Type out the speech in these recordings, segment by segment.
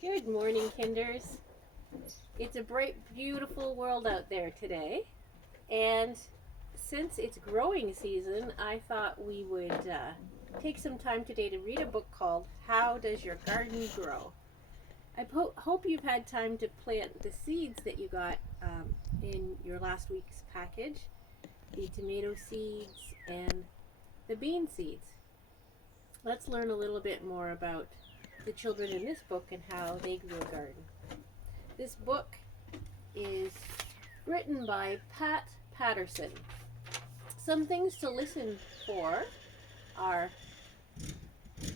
Good morning, Kinders. It's a bright, beautiful world out there today. And since it's growing season, I thought we would take some time today to read a book called How Does Your Garden Grow? I hope you've had time to plant the seeds that you got in your last week's package, the tomato seeds and the bean seeds. Let's learn a little bit more about the children in this book and how they grew a garden. This book is written by Pat Patterson. Some things to listen for are: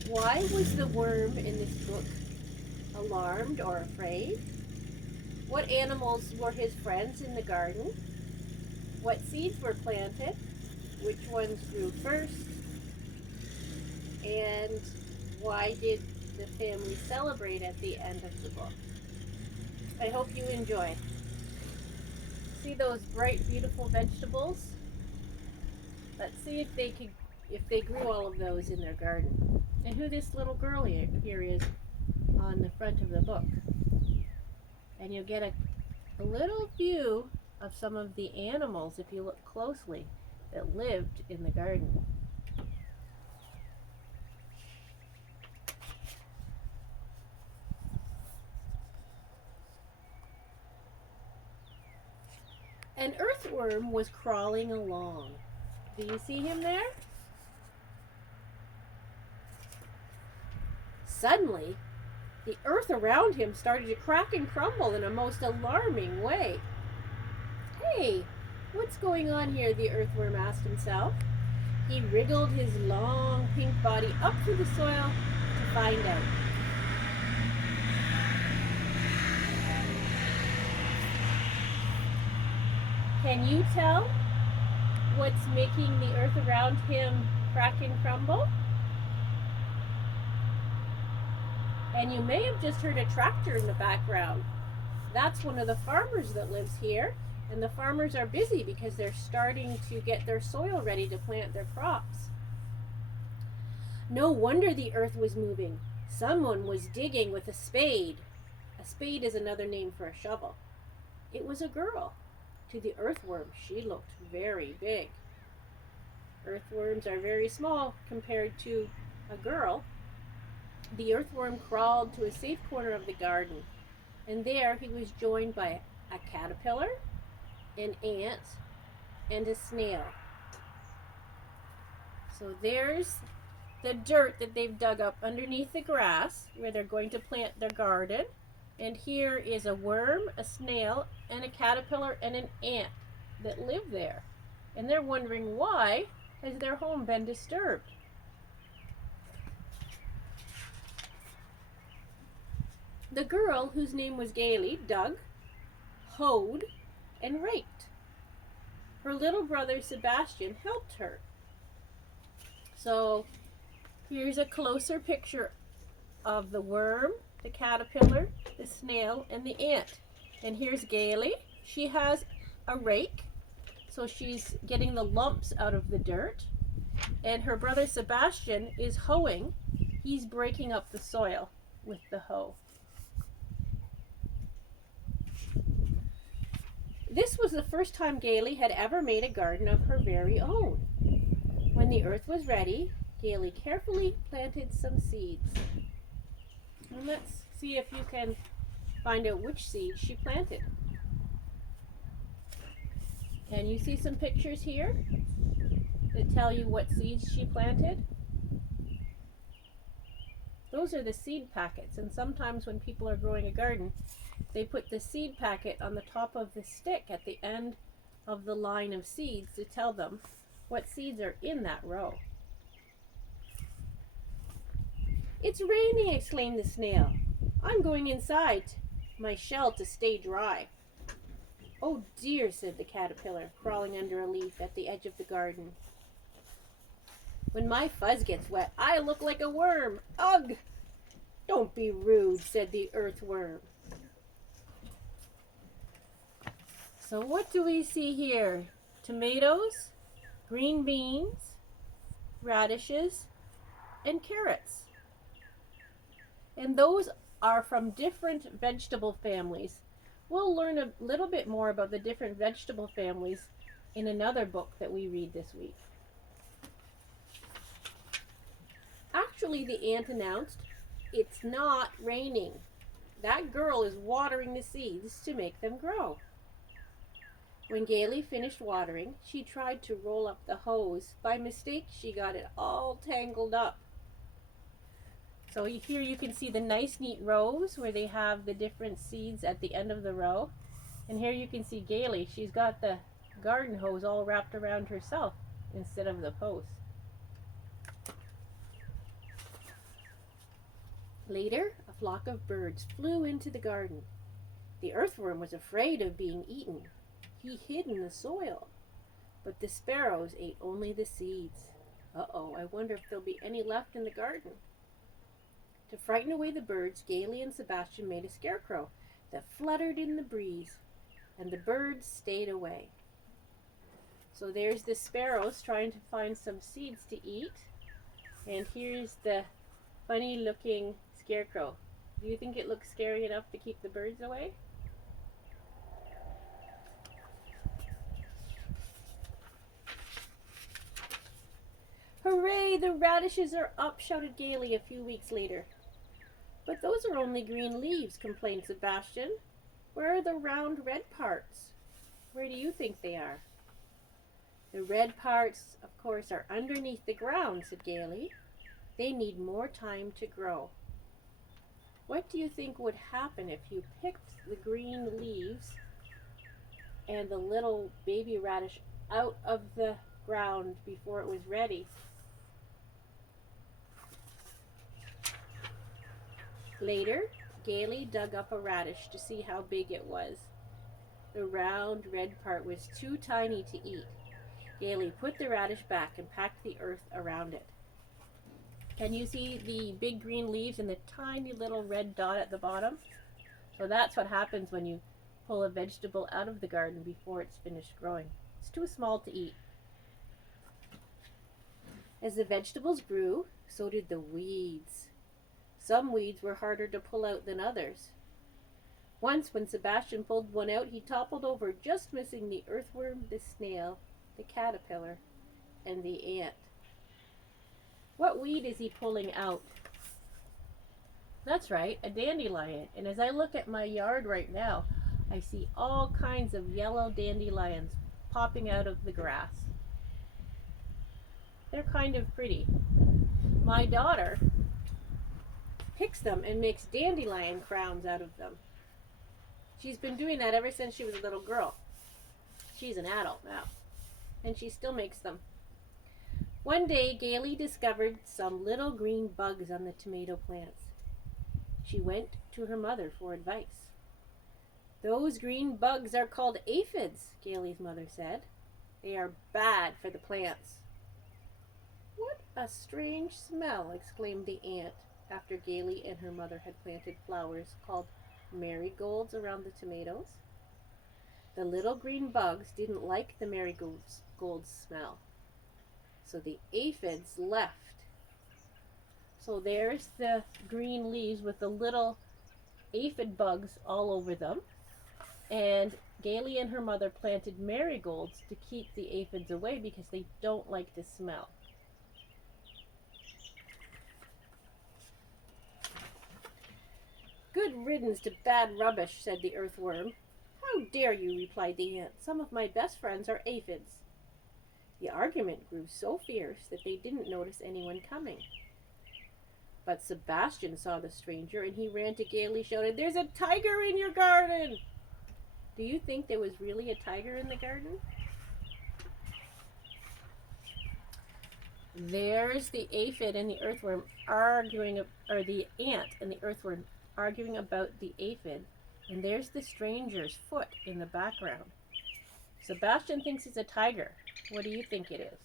why was the worm in this book alarmed or afraid? What animals were his friends in the garden? What seeds were planted? Which ones grew first? And why did the family celebrate at the end of the book? I hope you enjoy. See those bright, beautiful vegetables? Let's see if they grew all of those in their garden. And who this little girl here is on the front of the book. And you'll get a little view of some of the animals, if you look closely, that lived in the garden. An earthworm was crawling along. Do you see him there? Suddenly, the earth around him started to crack and crumble in a most alarming way. Hey, what's going on here? The earthworm asked himself. He wriggled his long pink body up through the soil to find out. Can you tell what's making the earth around him crack and crumble? And you may have just heard a tractor in the background. That's one of the farmers that lives here. And the farmers are busy because they're starting to get their soil ready to plant their crops. No wonder the earth was moving. Someone was digging with a spade. A spade is another name for a shovel. It was a girl. To the earthworm, she looked very big. Earthworms are very small compared to a girl. The earthworm crawled to a safe corner of the garden, and there he was joined by a caterpillar, an ant, and a snail. So there's the dirt that they've dug up underneath the grass where they're going to plant their garden. And here is a worm, a snail, and a caterpillar, and an ant that live there. And they're wondering, why has their home been disturbed? The girl, whose name was Gailey, dug, hoed, and raked. Her little brother Sebastian helped her. So here's a closer picture of the worm, the caterpillar, the snail, and the ant. And here's Gailey. She has a rake, so she's getting the lumps out of the dirt. And her brother Sebastian is hoeing. He's breaking up the soil with the hoe. This was the first time Gailey had ever made a garden of her very own. When the earth was ready, Gailey carefully planted some seeds. And let's see if you can find out which seeds she planted. Can you see some pictures here that tell you what seeds she planted? Those are the seed packets, and sometimes when people are growing a garden, they put the seed packet on the top of the stick at the end of the line of seeds to tell them what seeds are in that row. It's raining, exclaimed the snail. I'm going inside my shell to stay dry. Oh dear, said the caterpillar, crawling under a leaf at the edge of the garden. When my fuzz gets wet, I look like a worm. Ugh! Don't be rude, said the earthworm. So what do we see here? Tomatoes, green beans, radishes, and carrots. And those are from different vegetable families. We'll learn a little bit more about the different vegetable families in another book that we read this week. Actually, the ant announced, "It's not raining. That girl is watering the seeds to make them grow." When Gailey finished watering, she tried to roll up the hose. By mistake, she got it all tangled up. So here you can see the nice neat rows where they have the different seeds at the end of the row. And here you can see Gailey. She's got the garden hose all wrapped around herself instead of the post. Later, a flock of birds flew into the garden. The earthworm was afraid of being eaten. He hid in the soil. But the sparrows ate only the seeds. Uh-oh, I wonder if there'll be any left in the garden. To frighten away the birds, Gailey and Sebastian made a scarecrow that fluttered in the breeze, and the birds stayed away. So there's the sparrows trying to find some seeds to eat, and here's the funny looking scarecrow. Do you think it looks scary enough to keep the birds away? "Hooray, the radishes are up," shouted Gailey a few weeks later. "But those are only green leaves," complained Sebastian. "Where are the round red parts?" "Where do you think they are?" "The red parts, of course, are underneath the ground," said Gailey. "They need more time to grow." What do you think would happen if you picked the green leaves and the little baby radish out of the ground before it was ready? Later, Gailey dug up a radish to see how big it was. The round red part was too tiny to eat. Gailey put the radish back and packed the earth around it. Can you see the big green leaves and the tiny little red dot at the bottom? So that's what happens when you pull a vegetable out of the garden before it's finished growing. It's too small to eat. As the vegetables grew, so did the weeds. Some weeds were harder to pull out than others. Once, when Sebastian pulled one out, he toppled over, just missing the earthworm, the snail, the caterpillar, and the ant. What weed is he pulling out? That's right, a dandelion. And as I look at my yard right now, I see all kinds of yellow dandelions popping out of the grass. They're kind of pretty. My daughter picks them and makes dandelion crowns out of them. She's been doing that ever since she was a little girl. She's an adult now, and she still makes them. One day, Gailey discovered some little green bugs on the tomato plants. She went to her mother for advice. "Those green bugs are called aphids," Gailey's mother said. "They are bad for the plants." "What a strange smell," exclaimed the ant, after Gailey and her mother had planted flowers called marigolds around the tomatoes. The little green bugs didn't like the marigolds smell, so the aphids left. So there's the green leaves with the little aphid bugs all over them, and Gailey and her mother planted marigolds to keep the aphids away because they don't like the smell. "Good riddance to bad rubbish," said the earthworm. "How dare you," replied the ant. "Some of my best friends are aphids." The argument grew so fierce that they didn't notice anyone coming. But Sebastian saw the stranger, and he ran to Gailey, shouted, "There's a tiger in your garden!" Do you think there was really a tiger in the garden? There's the aphid and the earthworm arguing, or the ant and the earthworm arguing about the aphid, and there's the stranger's foot in the background. Sebastian thinks it's a tiger. What do you think it is?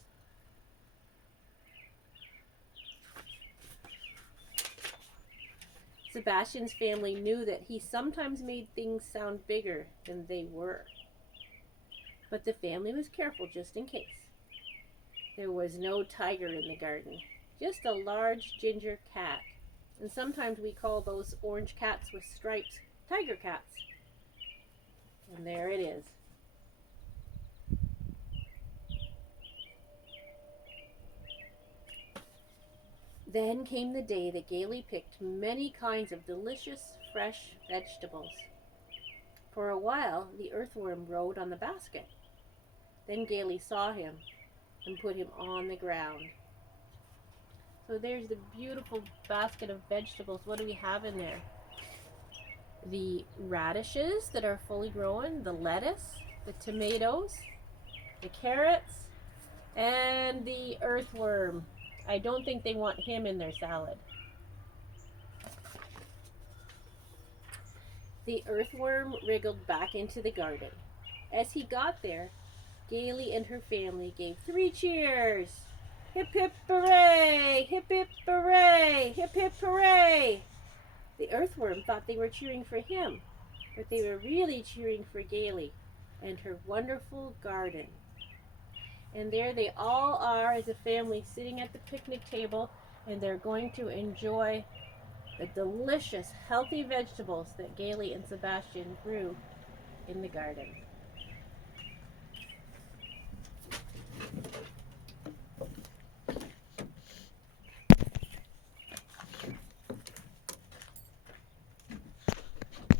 Sebastian's family knew that he sometimes made things sound bigger than they were. But the family was careful just in case. There was no tiger in the garden, just a large ginger cat. And sometimes we call those orange cats with stripes tiger cats. And there it is. Then came the day that Gailey picked many kinds of delicious fresh vegetables. For a while, the earthworm rode on the basket. Then Gailey saw him and put him on the ground. So there's the beautiful basket of vegetables. What do we have in there? The radishes that are fully grown, the lettuce, the tomatoes, the carrots, and the earthworm. I don't think they want him in their salad. The earthworm wriggled back into the garden. As he got there, Gailey and her family gave 3 cheers. Hip hip hooray! Hip hip hooray! Hip hip hooray! The earthworm thought they were cheering for him, but they were really cheering for Gailey and her wonderful garden. And there they all are as a family sitting at the picnic table, and they're going to enjoy the delicious, healthy vegetables that Gailey and Sebastian grew in the garden.